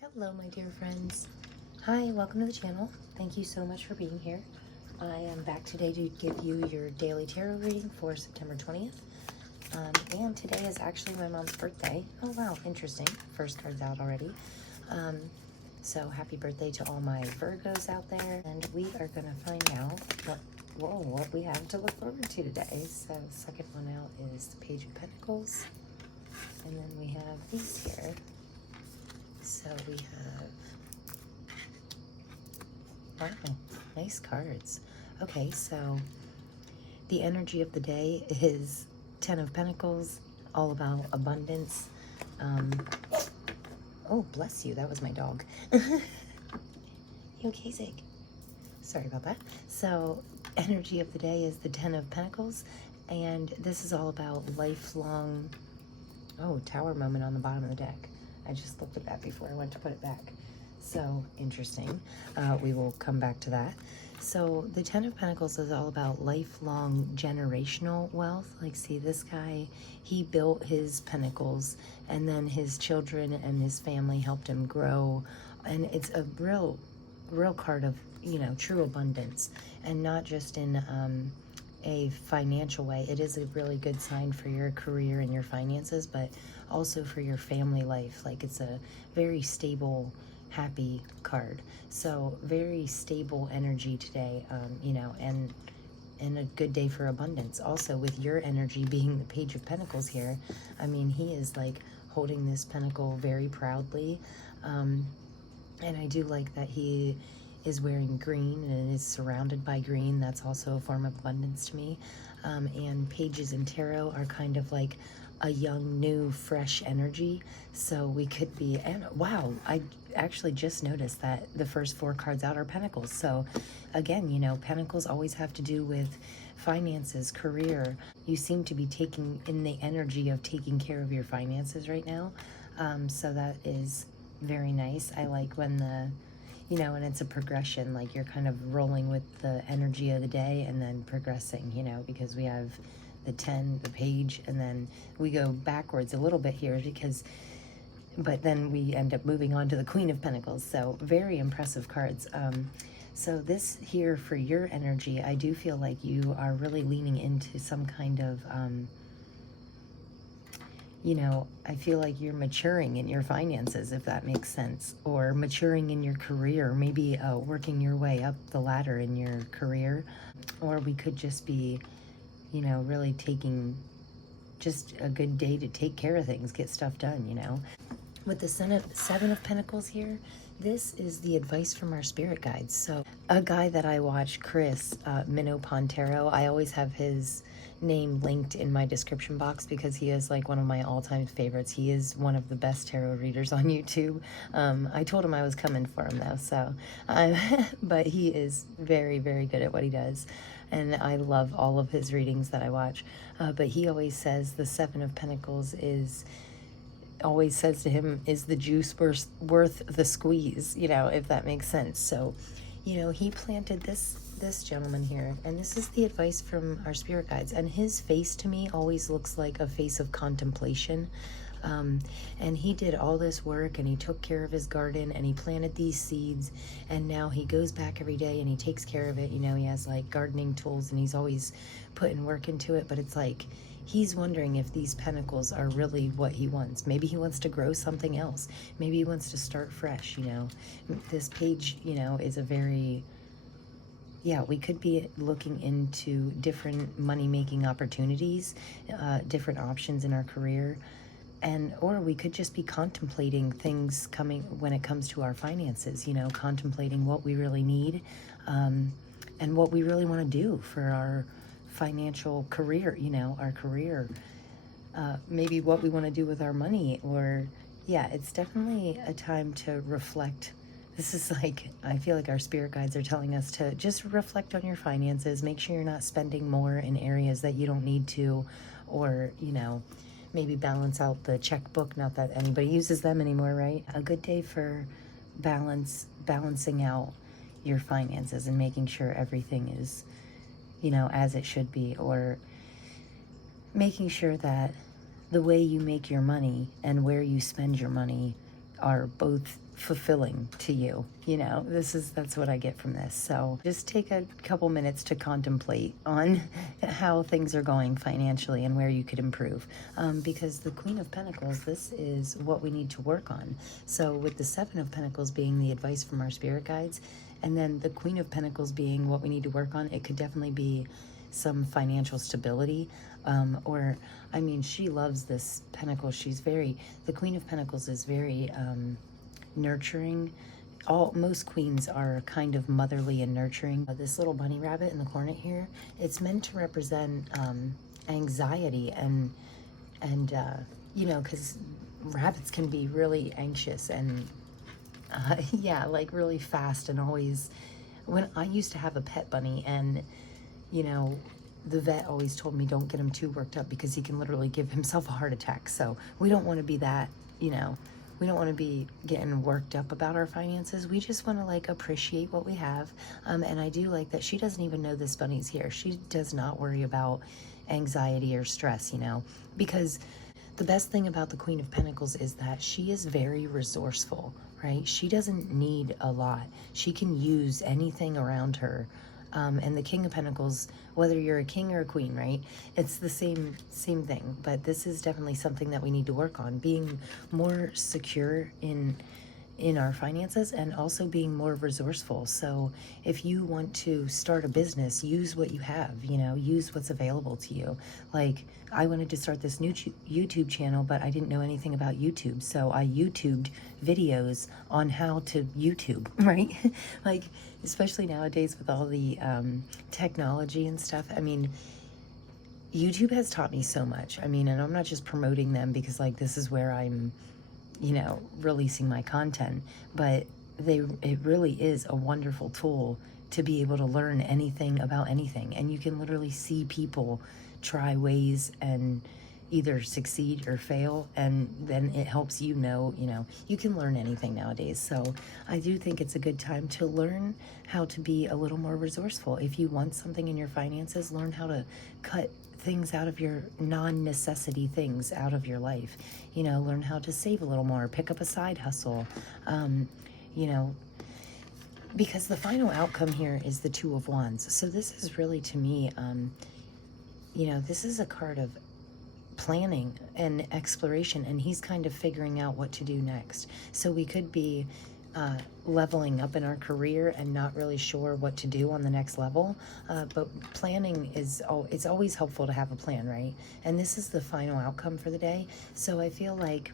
Hello, my dear friends. Hi, welcome to the channel. Thank you so much for being here. I am back today to give you your daily tarot reading for September 20th. And today is actually my mom's birthday. Oh, wow, interesting. First card's out already. So happy birthday to all my Virgos out there. And we are going to find out what we have to look forward to today. So second one out is the Page of Pentacles. And then we have these here. So we have, wow, nice cards. Okay, so the energy of the day is 10 of Pentacles, all about abundance. Oh, bless you, that was my dog. You okay, Zig? Sorry about that. So energy of the day is the 10 of Pentacles, and this is all about lifelong, oh, tower moment on the bottom of the deck. I just looked at that before I went to put it back. So interesting. We will come back to that. So the 10 of Pentacles is all about lifelong generational wealth. Like, see, this guy, he built his pentacles, and then his children and his family helped him grow. And it's a real card of, you know, true abundance, and not just in a financial way. It is a really good sign for your career and your finances, but also for your family life. Like, it's a very stable, happy card. So very stable energy today, you know, and a good day for abundance. Also, with your energy being the Page of Pentacles here, I mean, he is like holding this pentacle very proudly. And I do like that he is wearing green and is surrounded by green. That's also a form of abundance to me. And pages in tarot are kind of like a young, new, fresh energy. So we could be, and wow, I actually just noticed that the first 4 cards out are pentacles. So again, you know, pentacles always have to do with finances, career. You seem to be taking in the energy of taking care of your finances right now. So that is very nice. I like when the, you know, and it's a progression, like you're kind of rolling with the energy of the day and then progressing, you know, because we have the 10, the page, and then we go backwards a little bit here because, but then we end up moving on to the Queen of Pentacles. So very impressive cards. So this here for your energy, I do feel like you are really leaning into some kind of, you know, I feel like you're maturing in your finances, if that makes sense, or maturing in your career, maybe working your way up the ladder in your career, or we could just be, you know, really taking just a good day to take care of things, get stuff done, you know. With the Seven of Pentacles here, this is the advice from our spirit guides. So a guy that I watch, Chris, Minnow, I always have his name linked in my description box because he is like one of my all-time favorites. He is one of the best tarot readers on YouTube. I told him I was coming for him though, so but he is very, very good at what he does, and I love all of his readings that I watch. But he always says the 7 of Pentacles always says to him, is the juice worth the squeeze, you know, if that makes sense. So, you know, he planted this gentleman here, and this is the advice from our spirit guides, and his face to me always looks like a face of contemplation. And he did all this work, and he took care of his garden, and he planted these seeds, and now he goes back every day and he takes care of it. You know, he has like gardening tools and he's always putting work into it, but it's like he's wondering if these pentacles are really what he wants. Maybe he wants to grow something else. Maybe he wants to start fresh, you know. This page, you know, is a very, yeah, we could be looking into different money-making opportunities, different options in our career, and or we could just be contemplating things coming when it comes to our finances, you know, contemplating what we really need, and what we really want to do for our financial career, you know, our career, maybe what we want to do with our money, or yeah, it's definitely a time to reflect. This is like, I feel like our spirit guides are telling us to just reflect on your finances, make sure you're not spending more in areas that you don't need to, or, you know, maybe balance out the checkbook, not that anybody uses them anymore, right? A good day for balancing out your finances and making sure everything is, you know, as it should be, or making sure that the way you make your money and where you spend your money are both fulfilling to you. You know, that's what I get from this. So just take a couple minutes to contemplate on how things are going financially and where you could improve. Because the Queen of Pentacles, this is what we need to work on. So with the Seven of Pentacles being the advice from our spirit guides, and then the Queen of Pentacles being what we need to work on, it could definitely be some financial stability. I mean, she loves this pentacle. The Queen of Pentacles is very nurturing. Most queens are kind of motherly and nurturing. This little bunny rabbit in the corner here, it's meant to represent anxiety and you know, because rabbits can be really anxious and yeah, like really fast and always. When I used to have a pet bunny, and you know, the vet always told me don't get him too worked up because he can literally give himself a heart attack. So we don't want to be that, you know, we don't want to be getting worked up about our finances. We just want to like appreciate what we have. And I do like that she doesn't even know this bunny's here. She does not worry about anxiety or stress, you know, because the best thing about the Queen of Pentacles is that she is very resourceful, right? She doesn't need a lot. She can use anything around her. And the King of Pentacles, whether you're a king or a queen, right? It's the same thing. But this is definitely something that we need to work on, being more secure in our finances and also being more resourceful. So if you want to start a business, use what you have, you know, use what's available to you. Like I wanted to start this new YouTube channel, but I didn't know anything about YouTube. So I YouTubed videos on how to YouTube, right? Like, especially nowadays with all the technology and stuff. I mean, YouTube has taught me so much. I mean, and I'm not just promoting them because like this is where I'm, you know, releasing my content, but it really is a wonderful tool to be able to learn anything about anything. And you can literally see people try ways and either succeed or fail, and then it helps you know, you can learn anything nowadays. So I do think it's a good time to learn how to be a little more resourceful. If you want something in your finances, learn how to cut things out of your non-necessity things out of your life. You know, learn how to save a little more, pick up a side hustle, you know, because the final outcome here is the Two of Wands. So this is really, to me, you know, this is a card of planning and exploration, and he's kind of figuring out what to do next. So we could be leveling up in our career and not really sure what to do on the next level, but planning it's always helpful to have a plan, right? And this is the final outcome for the day. So I feel like,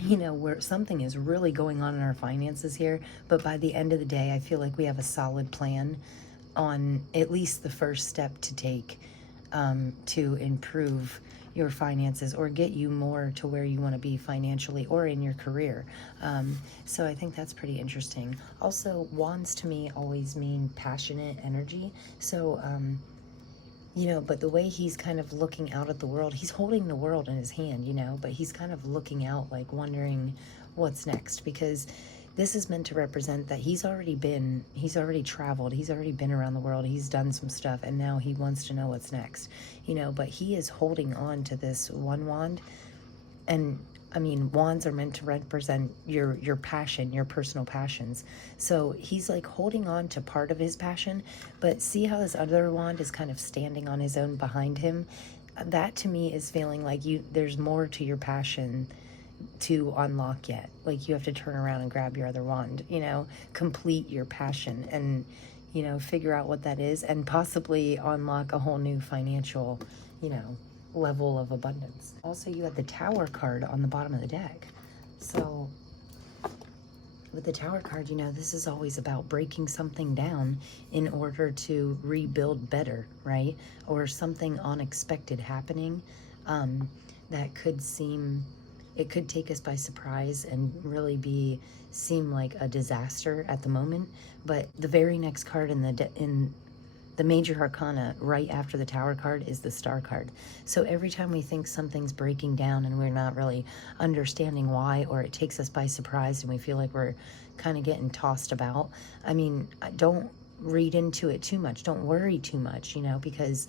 you know, where something is really going on in our finances here, but by the end of the day I feel like we have a solid plan on at least the first step to take to improve your finances or get you more to where you want to be financially or in your career. So I think that's pretty interesting. Also, wands to me always mean passionate energy. So, you know, but the way he's kind of looking out at the world, he's holding the world in his hand, you know, but he's kind of looking out, like wondering what's next, because this is meant to represent that he's already traveled, he's already been around the world, he's done some stuff, and now he wants to know what's next, you know, but he is holding on to this one wand. And I mean, wands are meant to represent your passion, your personal passions. So he's like holding on to part of his passion, but see how this other wand is kind of standing on his own behind him? That to me is feeling like there's more to your passion to unlock yet. Like you have to turn around and grab your other wand, you know, complete your passion and, you know, figure out what that is and possibly unlock a whole new financial, you know, level of abundance. Also, you had the Tower card on the bottom of the deck. So with the Tower card, you know, this is always about breaking something down in order to rebuild better, right? Or something unexpected happening that could it could take us by surprise and really seem like a disaster at the moment. But the very next card in the major arcana right after the Tower card is the Star card. So every time we think something's breaking down and we're not really understanding why, or it takes us by surprise and we feel like we're kind of getting tossed about, I mean, don't read into it too much. Don't worry too much, you know, because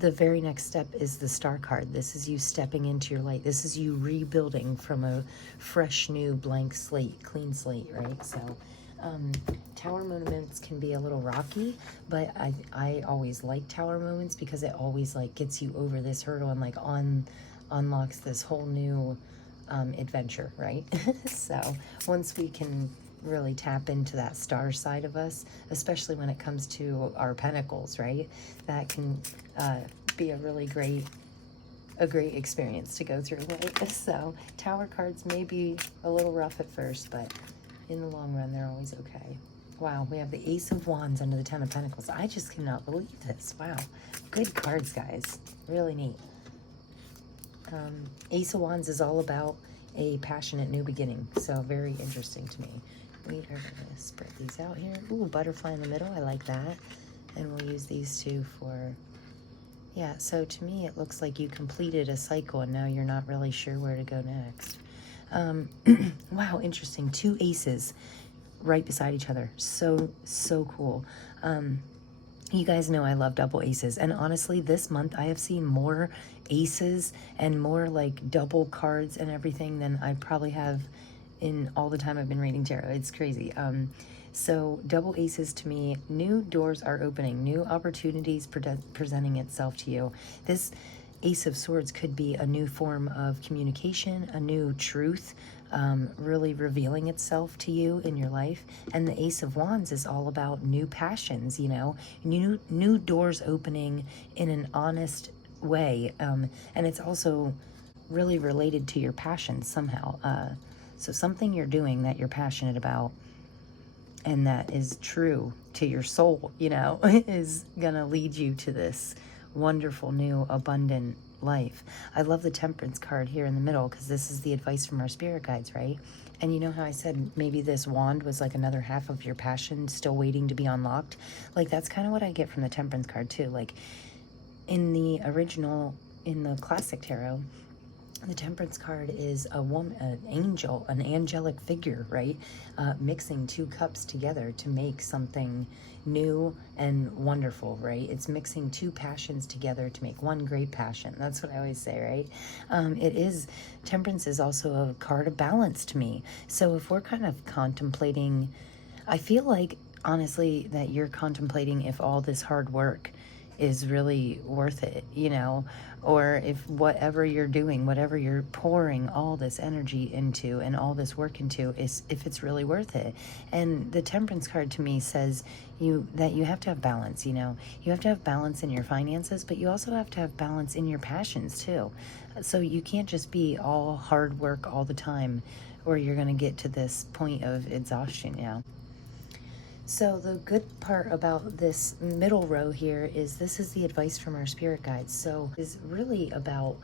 the very next step is the Star card. This is you stepping into your light. This is you rebuilding from a fresh, new, blank slate, clean slate, right? So tower moments can be a little rocky, but I always like tower moments because it always like gets you over this hurdle and like unlocks this whole new adventure, right? So once we can really tap into that star side of us, especially when it comes to our pentacles, right? That can be a really great experience to go through, right? So tower cards may be a little rough at first, but in the long run, they're always okay. Wow, we have the Ace of Wands under the Ten of Pentacles. I just cannot believe this. Wow, good cards, guys. Really neat. Ace of Wands is all about a passionate new beginning, so very interesting to me. We are going to spread these out here. Ooh, butterfly in the middle. I like that. And we'll use these two for... Yeah, so to me, it looks like you completed a cycle and now you're not really sure where to go next. Wow, interesting. 2 aces right beside each other. So cool. You guys know I love double aces. And honestly, this month I have seen more aces and more like double cards and everything than I probably have in all the time I've been reading tarot. It's crazy. So double aces to me, new doors are opening, new opportunities presenting itself to you. This Ace of Swords could be a new form of communication, a new truth, really revealing itself to you in your life. And the Ace of Wands is all about new passions, you know, new doors opening in an honest way. And it's also really related to your passions somehow. So something you're doing that you're passionate about and that is true to your soul, you know, is gonna lead you to this wonderful, new, abundant life. I love the Temperance card here in the middle because this is the advice from our spirit guides, right? And you know how I said maybe this wand was like another half of your passion still waiting to be unlocked? Like, that's kind of what I get from the Temperance card too. Like, in the original, in the classic tarot, the Temperance card is a woman, an angel, an angelic figure, right? Mixing 2 cups together to make something new and wonderful, right? It's mixing 2 passions together to make one great passion. That's what I always say, right? Temperance is also a card of balance to me. So if we're kind of contemplating, I feel like, honestly, that you're contemplating if all this hard work is really worth it, you know, or if whatever you're doing, whatever you're pouring all this energy into and all this work into, is if it's really worth it. And the Temperance card to me says that you have to have balance, you know. You have to have balance in your finances, but you also have to have balance in your passions too. So you can't just be all hard work all the time, or you're going to get to this point of exhaustion, you know. So the good part about this middle row here is this is the advice from our spirit guides. So it's really about,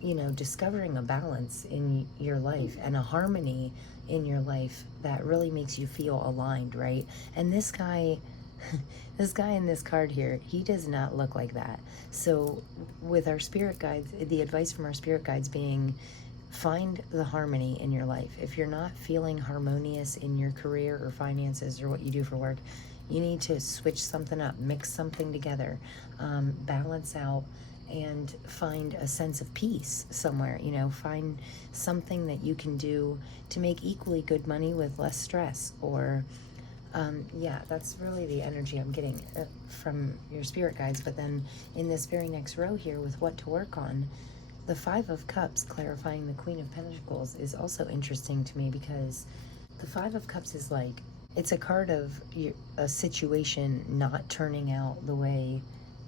you know, discovering a balance in your life and a harmony in your life that really makes you feel aligned, right? And this guy, this guy in this card here, he does not look like that. So with our spirit guides, the advice from our spirit guides being, find the harmony in your life. If you're not feeling harmonious in your career or finances or what you do for work, you need to switch something up, mix something together, balance out, and find a sense of peace somewhere. You know, find something that you can do to make equally good money with less stress. Or yeah, that's really the energy I'm getting from your spirit guides. But then in this very next row here with what to work on, the 5 of Cups clarifying the Queen of Pentacles is also interesting to me, because the 5 of Cups is like, it's a card of a situation not turning out the way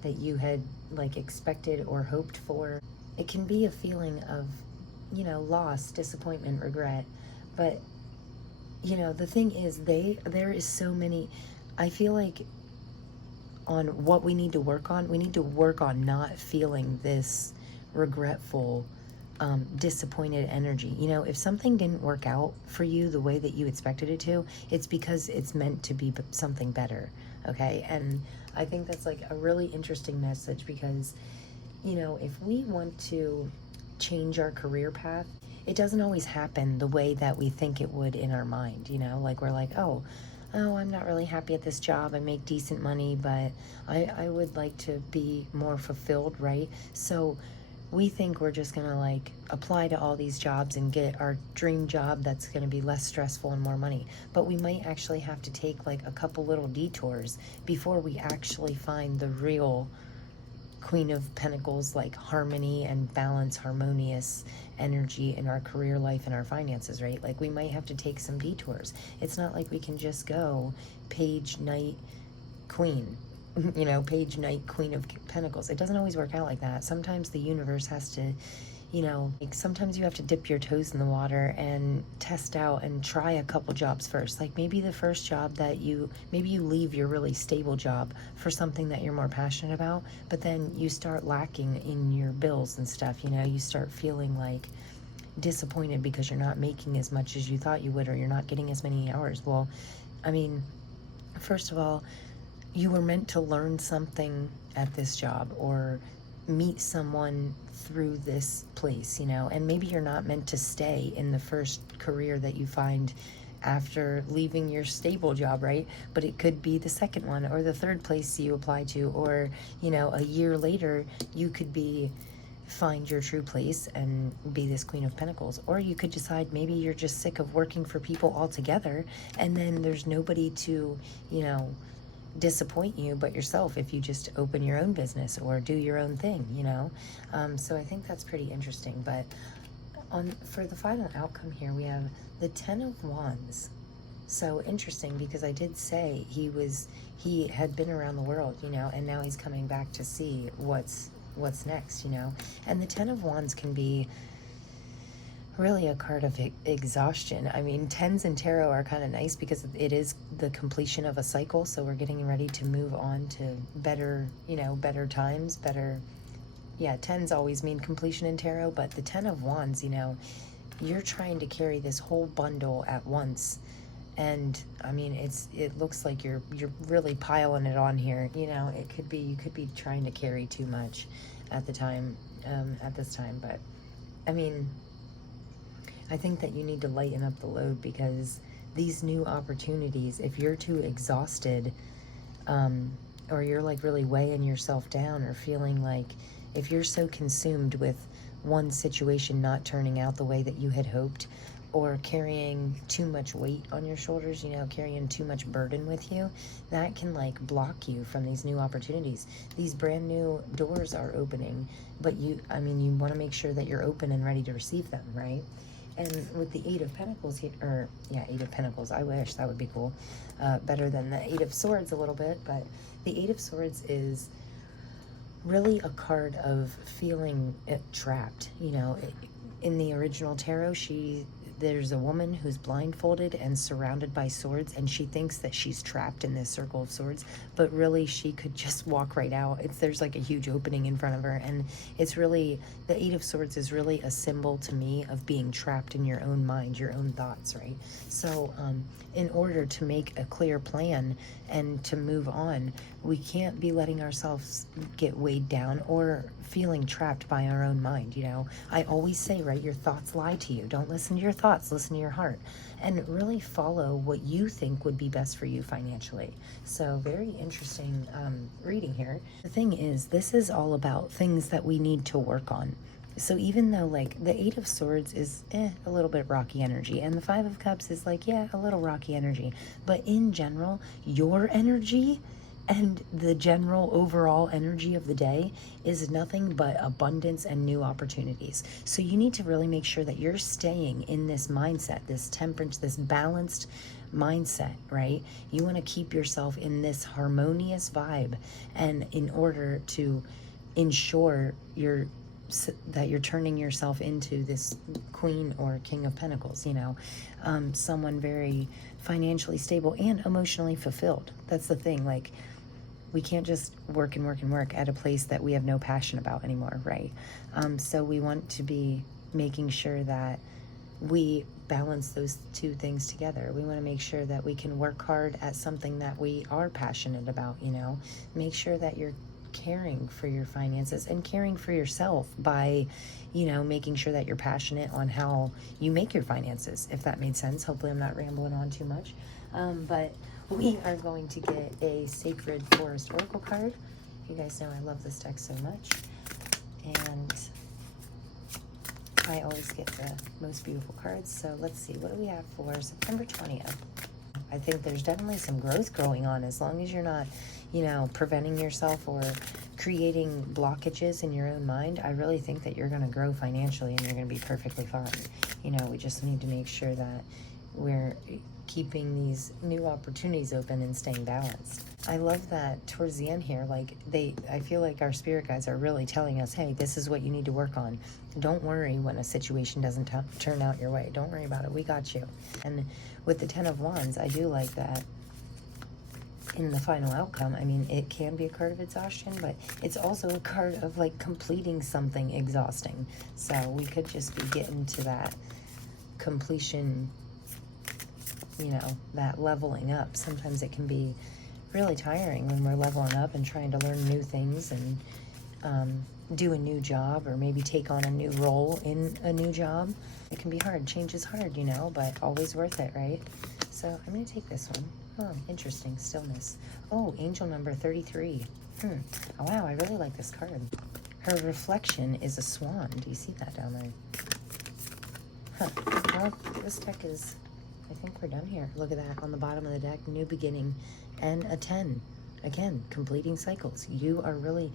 that you had like expected or hoped for. It can be a feeling of, you know, loss, disappointment, regret. But, you know, the thing is, there is so many, I feel like on what we need to work on not feeling this regretful, disappointed energy. You know, if something didn't work out for you the way that you expected it to, it's because it's meant to be something better, okay? And I think that's like a really interesting message, because, you know, if we want to change our career path, it doesn't always happen the way that we think it would in our mind, you know? Like, we're like, oh, oh, I'm not really happy at this job. I make decent money, but I would like to be more fulfilled, right? So we think we're just gonna like apply to all these jobs and get our dream job that's gonna be less stressful and more money. But we might actually have to take like a couple little detours before we actually find the real Queen of Pentacles, like harmony and balance, harmonious energy in our career life and our finances, right? Like we might have to take some detours. It's not like we can just go page, knight, queen, you know, page, knight, Queen of Pentacles. It doesn't always work out like that. Sometimes the universe has to, you know, like sometimes you have to dip your toes in the water and test out and try a couple jobs first. Like maybe the first job that maybe you leave your really stable job for something that you're more passionate about, but then you start lacking in your bills and stuff, you know, you start feeling like disappointed because you're not making as much as you thought you would, or you're not getting as many hours. Well, I mean, first of all, you were meant to learn something at this job or meet someone through this place, you know, and maybe you're not meant to stay in the first career that you find after leaving your stable job, right? But it could be the second one or the third place you apply to, or, you know, a year later you could find your true place and be this Queen of Pentacles. Or you could decide maybe you're just sick of working for people altogether, and then there's nobody to, you know, disappoint you but yourself if you just open your own business or do your own thing, you know. So I think that's pretty interesting. But for the final outcome here, we have the Ten of Wands. So interesting, because I did say he had been around the world, you know, and now he's coming back to see what's next, you know. And the Ten of Wands can be really a card of exhaustion. I mean, tens in tarot are kind of nice because it is the completion of a cycle, so we're getting ready to move on to better, you know, better times, better, yeah, tens always mean completion in tarot, but the Ten of Wands, you know, you're trying to carry this whole bundle at once, and I mean, it looks like you're really piling it on here, you know. It could be, you could be trying to carry too much at this time, but I mean, I think that you need to lighten up the load, because these new opportunities, if you're too exhausted, or you're like really weighing yourself down, or feeling like, if you're so consumed with one situation not turning out the way that you had hoped, or carrying too much weight on your shoulders, you know, carrying too much burden with you, that can like block you from these new opportunities. These brand new doors are opening, but you want to make sure that you're open and ready to receive them, right? And with the Eight of Pentacles here, or yeah, Eight of Pentacles, I wish that would be cool. Better than the Eight of Swords a little bit, but the Eight of Swords is really a card of feeling trapped. You know, in the original tarot, there's a woman who's blindfolded and surrounded by swords, and she thinks that she's trapped in this circle of swords, but really she could just walk right out. There's like a huge opening in front of her, and it's really, the Eight of Swords is really a symbol to me of being trapped in your own mind, your own thoughts, right? So in order to make a clear plan and to move on, we can't be letting ourselves get weighed down or feeling trapped by our own mind, you know. I always say, right, your thoughts lie to you. Don't listen to your thoughts, listen to your heart, and really follow what you think would be best for you financially. So very interesting reading here. The thing is, this is all about things that we need to work on. So even though like the Eight of Swords is a little bit rocky energy, and the Five of Cups is like, yeah, a little rocky energy, but in general, your energy and the general overall energy of the day is nothing but abundance and new opportunities. So you need to really make sure that you're staying in this mindset, this temperance, this balanced mindset, right? You want to keep yourself in this harmonious vibe, and in order to ensure that you're turning yourself into this Queen or King of Pentacles, you know, someone very financially stable and emotionally fulfilled. That's the thing, like, we can't just work and work and work at a place that we have no passion about anymore, right? So we want to be making sure that we balance those two things together. We want to make sure that we can work hard at something that we are passionate about, you know. Make sure that you're caring for your finances and caring for yourself by, you know, making sure that you're passionate on how you make your finances, if that made sense. Hopefully I'm not rambling on too much. But we are going to get a Sacred Forest Oracle card. You guys know I love this deck so much. And I always get the most beautiful cards. So let's see, what do we have for September 20th? I think there's definitely some growth going on, as long as you're not, you know, preventing yourself or creating blockages in your own mind. I really think that you're going to grow financially and you're going to be perfectly fine. You know, we just need to make sure that we're keeping these new opportunities open and staying balanced. I love that towards the end here, like I feel like our spirit guides are really telling us, hey, this is what you need to work on. Don't worry when a situation doesn't turn out your way. Don't worry about it. We got you. And with the 10 of Wands, I do like that in the final outcome. I mean, it can be a card of exhaustion, but it's also a card of like completing something exhausting. So we could just be getting to that completion, you know, that leveling up. Sometimes it can be really tiring when we're leveling up and trying to learn new things and do a new job, or maybe take on a new role in a new job. It can be hard. Change is hard, you know, but always worth it, right? So I'm going to take this one. Oh, interesting. Stillness. Oh, angel number 33. Oh, wow, I really like this card. Her reflection is a swan. Do you see that down there? Huh. Well, this deck is, I think we're done here. Look at that on the bottom of the deck. New beginning and a 10. Again, completing cycles. You are really,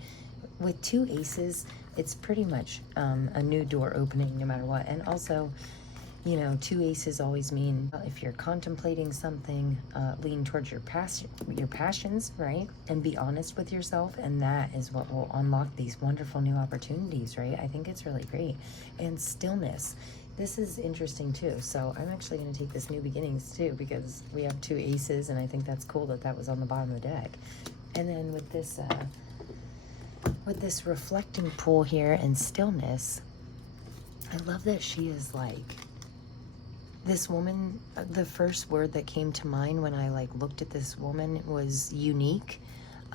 with 2 aces, it's pretty much a new door opening no matter what. And also, you know, 2 aces always mean if you're contemplating something, lean towards your passions, right? And be honest with yourself. And that is what will unlock these wonderful new opportunities, right? I think it's really great. And stillness. This is interesting too. So I'm actually going to take this new beginnings too, because we have 2 aces, and I think that's cool that that was on the bottom of the deck. And then with this reflecting pool here and stillness, I love that she is like this woman. The first word that came to mind when I like looked at this woman was unique.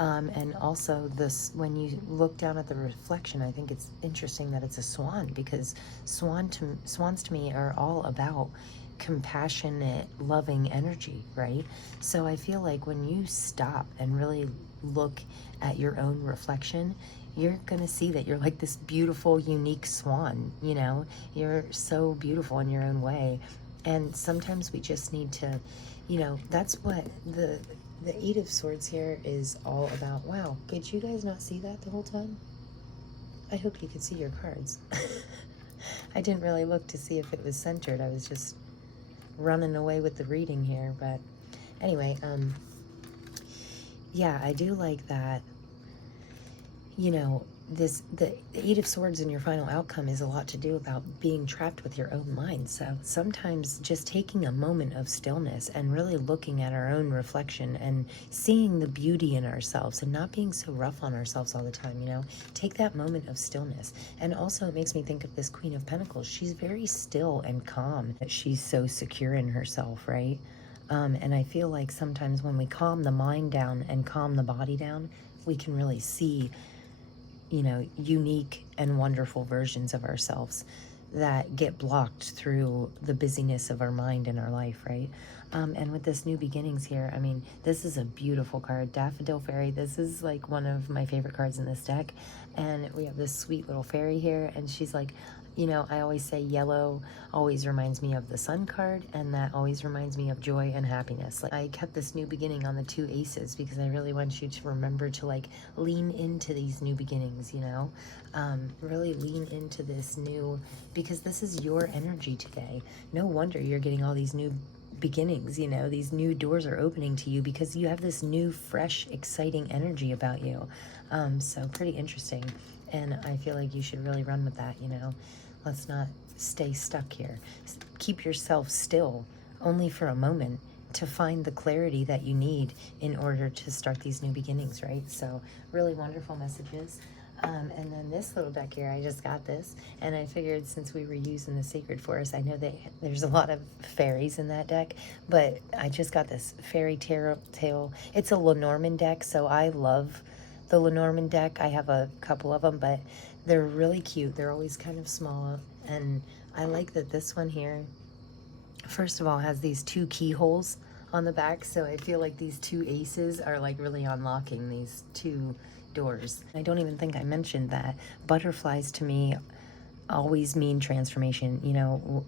And also this, when you look down at the reflection, I think it's interesting that it's a swan, because swans to me are all about compassionate, loving energy, right? So I feel like when you stop and really look at your own reflection, you're going to see that you're like this beautiful, unique swan, you know? You're so beautiful in your own way. And sometimes we just need to, you know, that's what the 8 of Swords here is all about. Wow, did you guys not see that the whole time? I hope you could see your cards. I didn't really look to see if it was centered. I was just running away with the reading here. But anyway, yeah, I do like that, you know, the 8 of Swords in your final outcome is a lot to do about being trapped with your own mind. So sometimes just taking a moment of stillness and really looking at our own reflection and seeing the beauty in ourselves and not being so rough on ourselves all the time, you know, take that moment of stillness. And also it makes me think of this Queen of Pentacles. She's very still and calm. She's so secure in herself, right? And I feel like sometimes when we calm the mind down and calm the body down, we can really see, you know, unique and wonderful versions of ourselves that get blocked through the busyness of our mind and our life, right? And with this new beginnings here, I mean, this is a beautiful card. Daffodil Fairy. This is like one of my favorite cards in this deck. And we have this sweet little fairy here, and she's like, you know, I always say yellow always reminds me of the sun card, and that always reminds me of joy and happiness. Like, I kept this new beginning on the 2 aces because I really want you to remember to like lean into these new beginnings, you know, really lean into this new, because this is your energy today. No wonder you're getting all these new beginnings, you know, these new doors are opening to you because you have this new, fresh, exciting energy about you. So pretty interesting. And I feel like you should really run with that, you know. Let's not stay stuck here. Keep yourself still only for a moment to find the clarity that you need in order to start these new beginnings, right? So really wonderful messages. And then this little deck here, I just got this, and I figured since we were using the Sacred Forest, I know that there's a lot of fairies in that deck, but I just got this fairy tale. It's a Lenormand deck, so I love the Lenormand deck. I have a couple of them, but they're really cute. They're always kind of small, and I like that this one here, first of all, has these 2 keyholes on the back. So I feel like these two aces are like really unlocking these two doors. I don't even think I mentioned that butterflies to me always mean transformation. You know,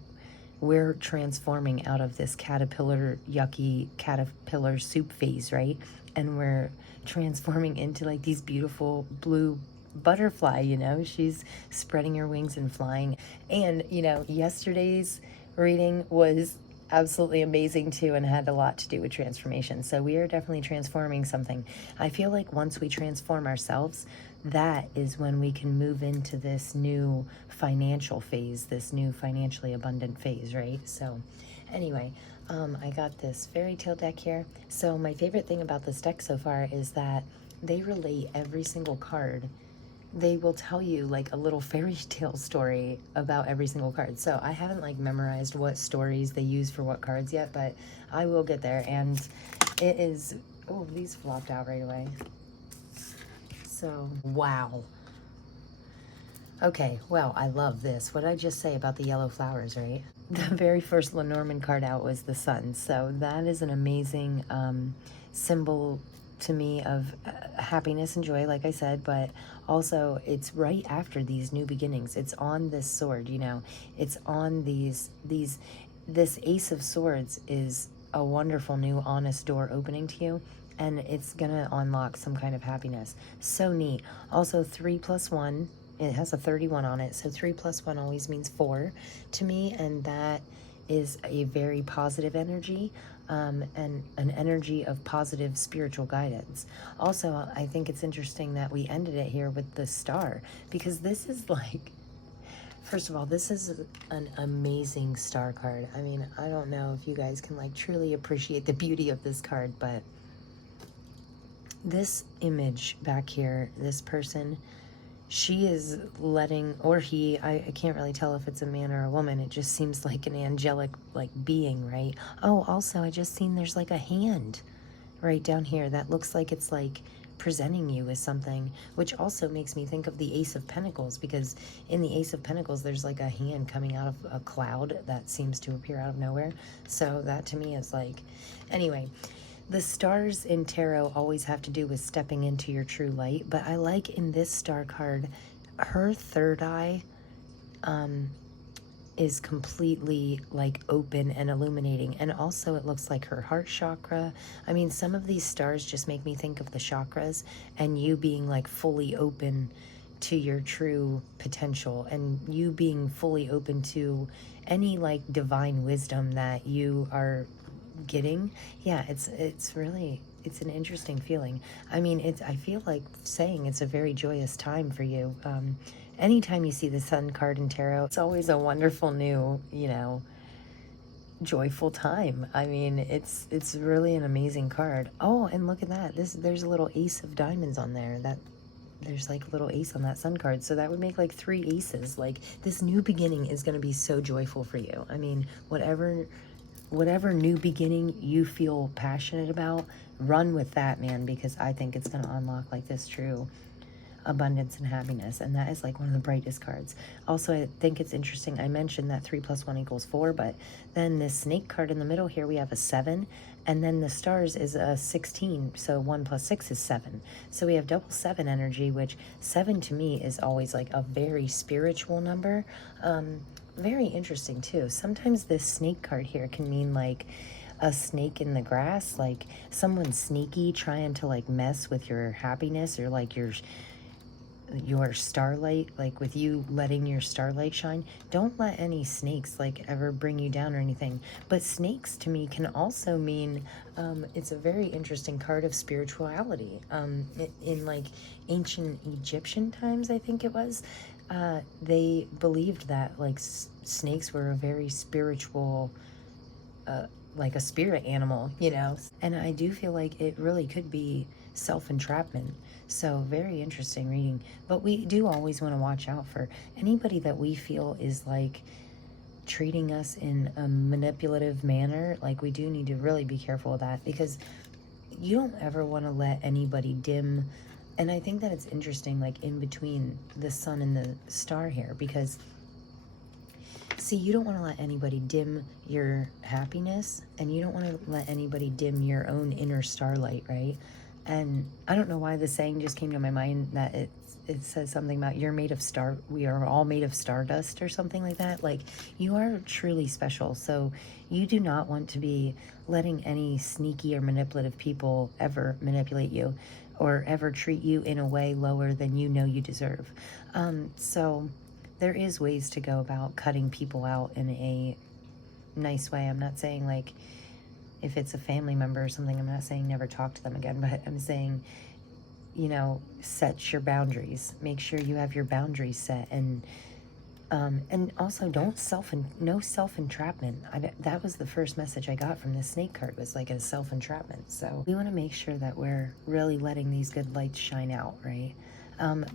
we're transforming out of this caterpillar, yucky caterpillar soup phase, right? And we're transforming into like these beautiful blue butterfly, you know, she's spreading her wings and flying. And, you know, yesterday's reading was absolutely amazing too and had a lot to do with transformation. So we are definitely transforming something. I feel like once we transform ourselves, that is when we can move into this new financial phase, this new financially abundant phase, right? So anyway, I got this fairy tale deck here. So my favorite thing about this deck so far is that they relate every single card. They will tell you like a little fairy tale story about every single card. So I haven't like memorized what stories they use for what cards yet, but I will get there. And it is, oh, these flopped out right away. So, wow. Okay, well, I love this. What did I just say about the yellow flowers, right? The very first Lenormand card out was the sun. So that is an amazing symbol to me of happiness and joy, like I said, but also it's right after these new beginnings. It's on this sword, you know, it's on this Ace of Swords is a wonderful new honest door opening to you, and it's gonna unlock some kind of happiness. So neat. Also 3 + 1, it has a 31 on it, so 3 + 1 always means 4 to me, and that is a very positive energy, and an energy of positive spiritual guidance. Also, I think it's interesting that we ended it here with the star, because this is like, first of all, this is an amazing star card. I mean, I don't know if you guys can like truly appreciate the beauty of this card, but this image back here, this person, she is letting, or he, I can't really tell if it's a man or a woman. It just seems like an angelic like being, right? Oh, also, I just seen there's like a hand right down here that looks like it's like presenting you with something, which also makes me think of the Ace of Pentacles, because in the Ace of Pentacles, there's like a hand coming out of a cloud that seems to appear out of nowhere. So that to me is like, anyway, the stars in tarot always have to do with stepping into your true light, but I like in this star card, her third eye is completely like open and illuminating, and also it looks like her heart chakra. I mean, some of these stars just make me think of the chakras and you being like fully open to your true potential, and you being fully open to any like divine wisdom that you are getting. Yeah, it's really, it's an interesting feeling. I mean, I feel like saying it's a very joyous time for you. Anytime you see the sun card in tarot, it's always a wonderful new, you know, joyful time. I mean, it's really an amazing card. Oh, and look at that. There's a little ace of diamonds on there. That there's like a little ace on that sun card. So that would make like 3 aces. Like, this new beginning is going to be so joyful for you. I mean, whatever new beginning you feel passionate about, run with that, man, because I think it's going to unlock like this true abundance and happiness, and that is like one of the brightest cards. Also, I think it's interesting, I mentioned that 3 + 1 = 4, but then this snake card in the middle here, we have a 7, and then the stars is a 16, so 1 + 6 is 7. So we have double 7 energy, which 7 to me is always like a very spiritual number. Very interesting too. Sometimes this snake card here can mean like a snake in the grass, like someone sneaky trying to like mess with your happiness, or like your starlight, like with you letting your starlight shine. Don't let any snakes like ever bring you down or anything. But snakes to me can also mean, it's a very interesting card of spirituality. In like ancient Egyptian times, I think it was, they believed that like snakes were a very spiritual, like a spirit animal, you know. And I do feel like it really could be self-entrapment. So very interesting reading. But we do always want to watch out for anybody that we feel is like treating us in a manipulative manner. Like, we do need to really be careful of that, because you don't ever want to let anybody dim. And I think that it's interesting, like in between the sun and the star here, because See, you don't want to let anybody dim your happiness, and you don't want to let anybody dim your own inner starlight, right? And I don't know why the saying just came to my mind that it says something about you're made of we are all made of stardust or something like that. Like, you are truly special. So you do not want to be letting any sneaky or manipulative people ever manipulate you or ever treat you in a way lower than you know you deserve. So there is ways to go about cutting people out in a nice way. I'm not saying, like, if it's a family member or something, I'm not saying never talk to them again, but I'm saying, you know, set your boundaries. Make sure you have your boundaries set, and also don't no self-entrapment. That was the first message I got from the snake card, was like a self-entrapment. So we want to make sure that we're really letting these good lights shine out, right?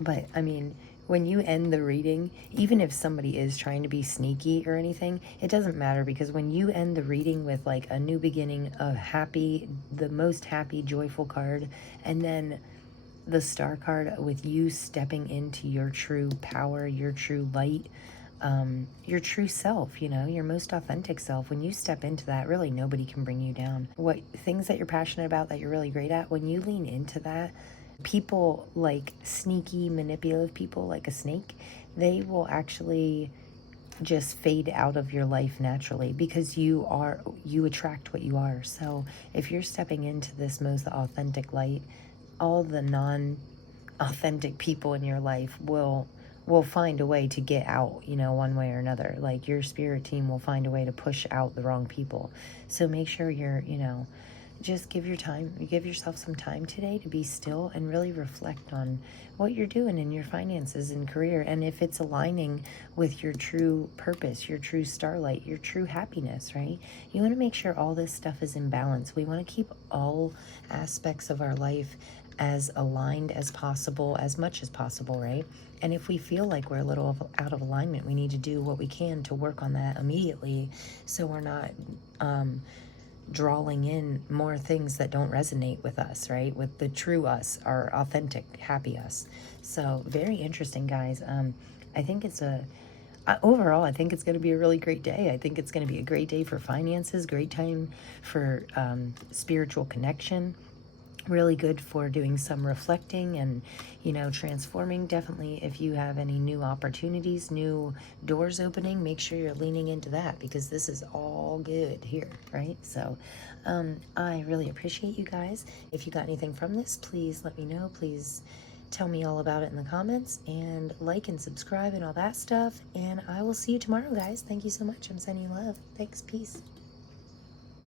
But I mean, when you end the reading, even if somebody is trying to be sneaky or anything, it doesn't matter, because when you end the reading with like a new beginning, the most happy, joyful card, and then the star card with you stepping into your true power, your true light, your true self, you know, your most authentic self. When you step into that, really nobody can bring you down. What things that you're passionate about, that you're really great at, when you lean into that, people like sneaky, manipulative people like a snake, they will actually just fade out of your life naturally, because you attract what you are. So if you're stepping into this most authentic light, all the non-authentic people in your life will find a way to get out, you know, one way or another. Like, your spirit team will find a way to push out the wrong people. So make sure you're, you know, just give yourself some time today to be still and really reflect on what you're doing in your finances and career, and if it's aligning with your true purpose, your true starlight, your true happiness, right? You want to make sure all this stuff is in balance. We want to keep all aspects of our life as aligned as possible, as much as possible, right? And if we feel like we're a little out of alignment, we need to do what we can to work on that immediately, so we're not drawing in more things that don't resonate with us, right? With the true us, our authentic, happy us. So very interesting, guys. I think it's overall, I think it's going to be a really great day. I think it's going to be a great day for finances, great time for spiritual connection. Really good for doing some reflecting and, you know, transforming. Definitely, if you have any new opportunities, new doors opening, make sure you're leaning into that, because this is all good here, right? So I really appreciate you guys. If you got anything from this, please let me know. Please tell me all about it in the comments, and like and subscribe and all that stuff. And I will see you tomorrow, guys. Thank you so much. I'm sending you love. Thanks. Peace.